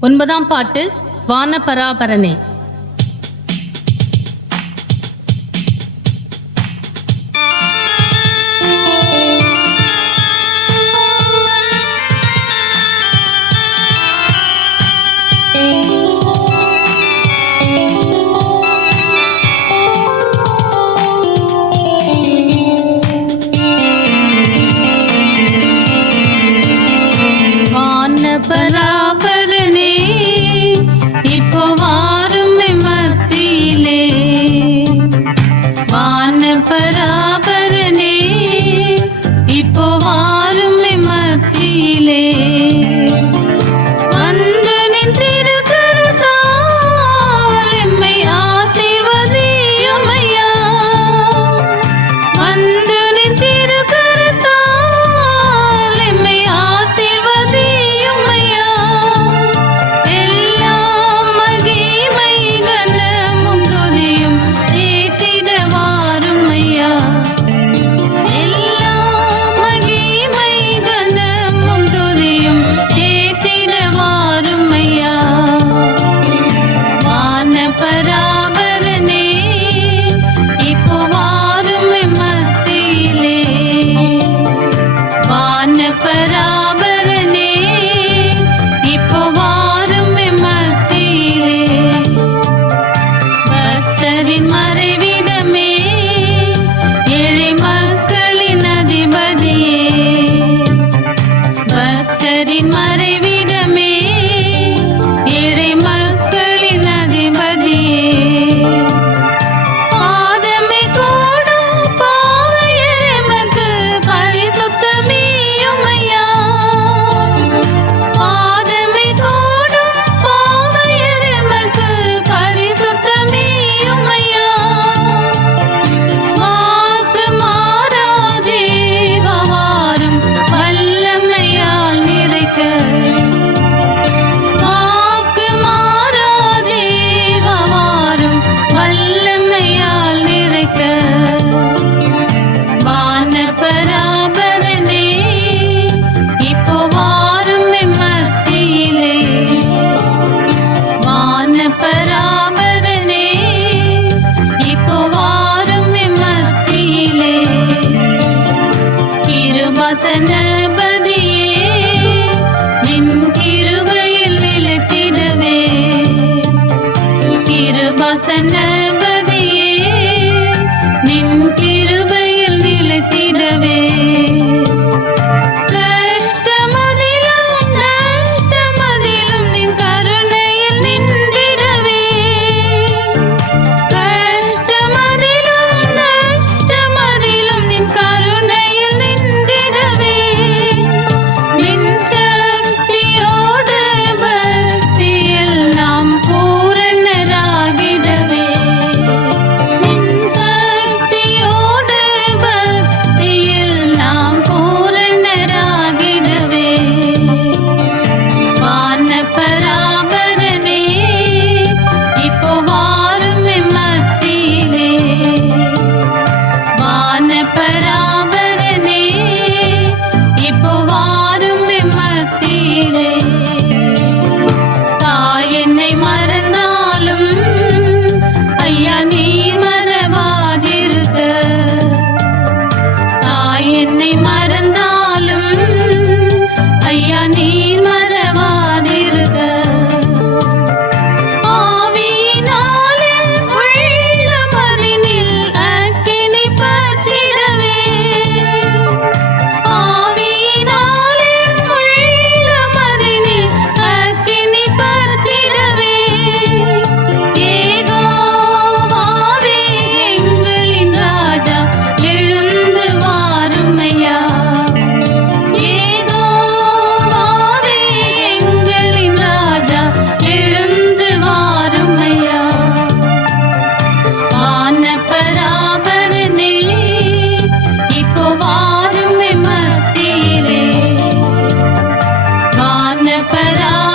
ஒன்பதாம் பாட்டு வானபராபரனே பராபர மகனே இப்போ வாருமை மத்தியிலே வான பராபரனே இப்போ வாருமை மத்தியிலே रा வாசனபதியே நின் கிருபையில் நிலத்திடவே. கிருபாசனபதி பராம பரா